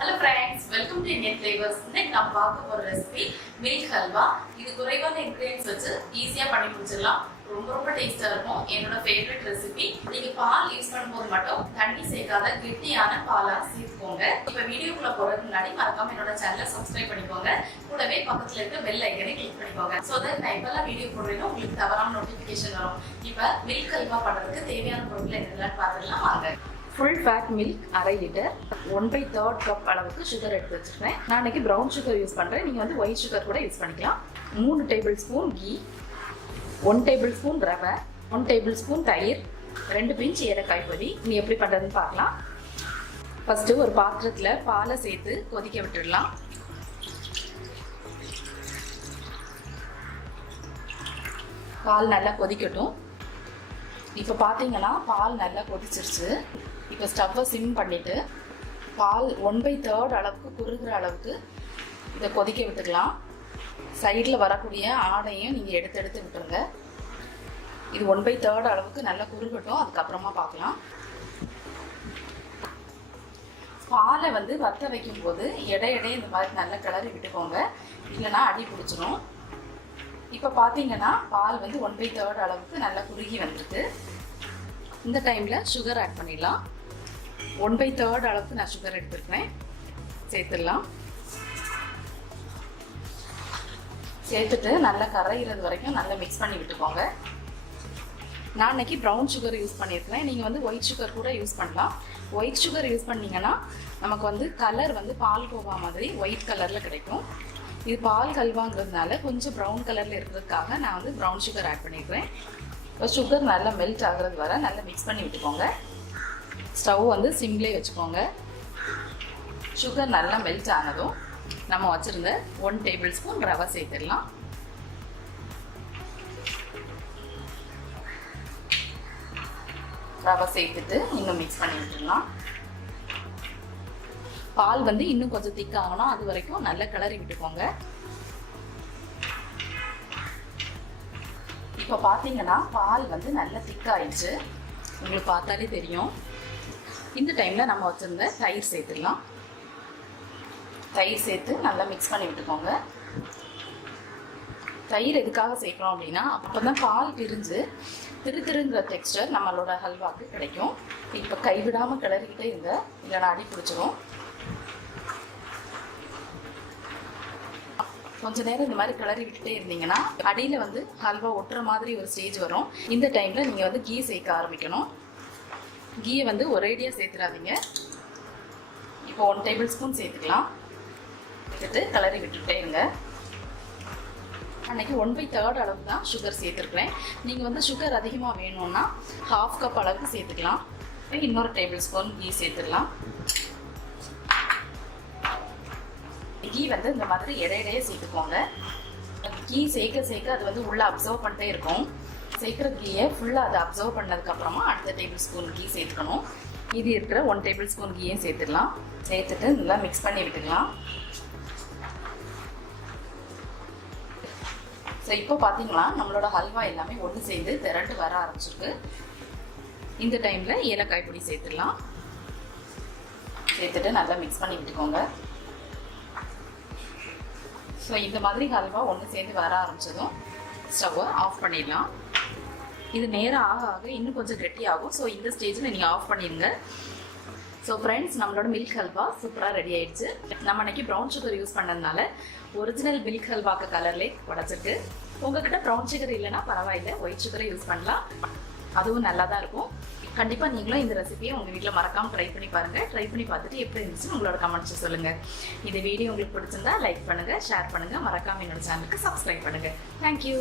Hello friends, welcome to Indian Flavors. இன்னைக்கு நான் பார்க்க போற ரெசிபி மில்க் ஹல்வா. இது குறைவான இன்கிரிடியன்ட்ஸ் வச்சு ஈஸியா பண்ணி முடிச்சிடலாம். ரொம்ப டேஸ்டா இருக்கும். என்னோட ஃபேவரட் ரெசிபி. நீங்க பால் யூஸ் பண்ணும்போது மட்டும் தண்ணி சேர்க்காத கெட்டியான பாலா சேர்த்துக்கோங்க. இப்போ வீடியோக்குள்ள போறதுக்கு முன்னாடி மறக்காம என்னோட சேனலை சப்ஸ்கிரைப் பண்ணிக்கோங்க. கூடவே பக்கத்துல இருக்க பெல் ஐக்கனை கிளிக் பண்ணிக்கோங்க. சோ தட் நான் இப்பெல்லாம் வீடியோ போடுறேன்னா உங்களுக்கு தவறான நோட்டிபிகேஷன் வரும். இப்போ மில்க் ஹல்வா பண்றதுக்கு தேவையான பொருட்கள் என்னெல்லாம் பார்த்துக்கலாம் வாங்க. Full fat milk 1/2 litre 1/3 cup அளவுக்கு சுகர் எடுத்து வச்சுருக்கேன். நான் இன்னைக்கு ப்ரௌன் சுகர் யூஸ் பண்ணுறேன். நீங்கள் வந்து ஒயிட் சுகர் கூட யூஸ் பண்ணிக்கலாம். 3 டேபிள் ஸ்பூன் கீ, 1 டேபிள் ஸ்பூன் ரவை, 1 டேபிள் ஸ்பூன் தயிர், 2 பிஞ்ச் ஏலக்காய் பொடி. நீ எப்படி பண்ணுறதுன்னு பார்க்கலாம். ஃபஸ்ட்டு ஒரு பாத்திரத்தில் பாலை சேர்த்து கொதிக்க விட்டுடலாம். பால் நல்லா கொதிக்கட்டும். இப்போ பார்த்தீங்கன்னா பால் நல்லா கொதிச்சிருச்சு. இப்போ ஸ்டவ்வை சிம் பண்ணிவிட்டு பால் 1/3 அளவுக்கு குறுகிற அளவுக்கு இதை கொதிக்க விட்டுக்கலாம். சைடில் வரக்கூடிய ஆடையும் நீங்கள் எடுத்து விட்டுருங்க. இது 1/3 அளவுக்கு நல்லா குறுகட்டும், அதுக்கப்புறமா பார்க்கலாம். பாலை வந்து வத்த வைக்கும் போது எடையடை இந்த மாதிரி நல்லா கிளறி விட்டுக்கோங்க, இல்லைன்னா அடி பிடிச்சிரும். இப்போ பார்த்தீங்கன்னா பால் வந்து 1/3 அளவுக்கு நல்லா குறுகி வந்துருக்கு. இந்த டைமில் சுகர் ஆட் பண்ணிடலாம். 1/3 அளவுக்கு நான் சுகர் எடுத்துருக்கேன். சேர்த்துடலாம். சேர்த்துட்டு நல்லா கரையிறது வரைக்கும் நல்லா மிக்ஸ் பண்ணி விட்டுக்கோங்க. நான் இன்னைக்கு ப்ரௌன் சுகர் யூஸ் பண்ணியிருக்கிறேன். நீங்கள் வந்து ஒயிட் சுகர் கூட யூஸ் பண்ணலாம். ஒயிட் சுகர் யூஸ் பண்ணிங்கன்னா நமக்கு வந்து கலர் வந்து பால் கோவா மாதிரி ஒயிட் கலரில் கிடைக்கும். இது பால் ஹல்வாங்கிறதுனால கொஞ்சம் ப்ரௌன் கலரில் இருக்கிறதுக்காக நான் வந்து ப்ரௌன் சுகர் ஆட் பண்ணியிருக்கிறேன். இப்போ சுகர் நல்லா மெல்ட் ஆகிறது வர நல்லா மிக்ஸ் பண்ணி விட்டுக்கோங்க. ஸ்டவ் வந்து சிம்லேயே வச்சுக்கோங்க. சுகர் நல்லா மெல்ட் ஆனதும் நம்ம வச்சுருந்த 1 டேபிள் ஸ்பூன் ரவை சேர்த்துடலாம். ரவை சேர்த்துட்டு இன்னும் மிக்ஸ் பண்ணி விட்டுடலாம். பால் வந்து இன்னும் கொஞ்சம் திக்காகணும், அது வரைக்கும் நல்லா கிளறி விட்டுக்கோங்க. இப்போ பார்த்தீங்கன்னா பால் வந்து நல்லா திக்காயிடுச்சு, உங்களுக்கு பார்த்தாலே தெரியும். இந்த டைமில் நம்ம வச்சுருந்த தயிர் சேர்த்துடலாம். தயிர் சேர்த்து நல்லா மிக்ஸ் பண்ணி விட்டுக்கோங்க. தயிர் எதுக்காக சேர்க்குறோம் அப்படின்னா அப்போ தான் பால் பிரிஞ்சு திருங்கிற டெக்ஸ்டர் நம்மளோட ஹல்வாக்கு கிடைக்கும். இப்போ கைவிடாமல் கிளறிக்கிட்டே இருங்க, இல்லைன்னா அடி பிடிச்சிரும். கொஞ்ச நேரம் இந்த மாதிரி கிளறி விட்டுட்டே இருந்தீங்கன்னா அடியில் வந்து ஹல்வா ஒட்டுற மாதிரி ஒரு ஸ்டேஜ் வரும். இந்த டைமில் நீங்கள் வந்து கீ சேர்க்க ஆரம்பிக்கணும். கீயை வந்து ஒரேடியாக சேர்த்துடாதீங்க. இப்போ 1 டேபிள் ஸ்பூன் சேர்த்துக்கலாம். சேர்த்துட்டு கிளறி விட்டுட்டே இருங்க. அன்றைக்கி 1/3 அளவுக்கு தான் சுகர் சேர்த்துருக்குறேன். நீங்கள் வந்து சுகர் அதிகமாக வேணும்னா 1/2 கப் அளவுக்கு சேர்த்துக்கலாம். இன்னொரு டேபிள் ஸ்பூன் கீ சேர்த்துடலாம். கீ வந்து இந்த மாதிரி இடையிடையே சேர்த்துக்கோங்க. கீ சேர்க்க அது வந்து உள்ளே அப்சர்வ் பண்ணிட்டே இருக்கும். சேர்க்குற கீயை ஃபுல்லாக அதை அப்சர்வ் பண்ணதுக்கப்புறமா அடுத்த டேபிள் ஸ்பூன் கீ சேர்த்துக்கணும். இது இருக்கிற 1 டேபிள் ஸ்பூன் கீயும் சேர்த்துடலாம். சேர்த்துட்டு நல்லா மிக்ஸ் பண்ணி விட்டுக்கலாம். ஸோ இப்போ பார்த்தீங்களா நம்மளோட ஹல்வா எல்லாமே ஒன்று சேர்ந்து திரண்டு வர ஆரம்பிச்சிருக்கு. இந்த டைமில் ஏலக்காய் பொடி சேர்த்துடலாம். சேர்த்துட்டு நல்லா மிக்ஸ் பண்ணி விட்டுக்கோங்க. ஸோ இந்த மாதிரி ஹல்வா ஒன்று சேர்ந்து வர ஆரம்பித்ததும் ஸ்டவ்வை ஆஃப் பண்ணிடலாம். இது நேரம் ஆக இன்னும் கொஞ்சம் கெட்டியாகும். ஸோ இந்த ஸ்டேஜில் நீங்கள் ஆஃப் பண்ணிடுங்க. ஸோ ஃப்ரெண்ட்ஸ், நம்மளோட மில்க் ஹல்வா சூப்பராக ரெடி ஆயிடுச்சு. நம்ம அன்றைக்கி ப்ரௌன் சுகர் யூஸ் பண்ணதுனால ஒரிஜினல் மில்க் ஹல்வாக்கு கலர்லேயே உடச்சிருக்கு. உங்ககிட்ட ப்ரௌன் சுகர் இல்லைன்னா பரவாயில்லை, ஒயிட் சுகரை யூஸ் பண்ணலாம், அதுவும் நல்லா தான் இருக்கும். கண்டிப்பாக நீங்களும் இந்த ரெசிபியை உங்கள் வீட்டில் மறக்காமல் ட்ரை பண்ணி பாருங்கள். ட்ரை பண்ணி பார்த்துட்டு எப்படி இருந்துச்சுன்னு உங்களோட கமெண்ட்ஸ் சொல்லுங்கள். இந்த வீடியோ உங்களுக்கு பிடிச்சிருந்தா லைக் பண்ணுங்கள், ஷேர் பண்ணுங்கள், மறக்காமல் என்னோட சேனலுக்கு சப்ஸ்கிரைப் பண்ணுங்கள். தேங்க்யூ.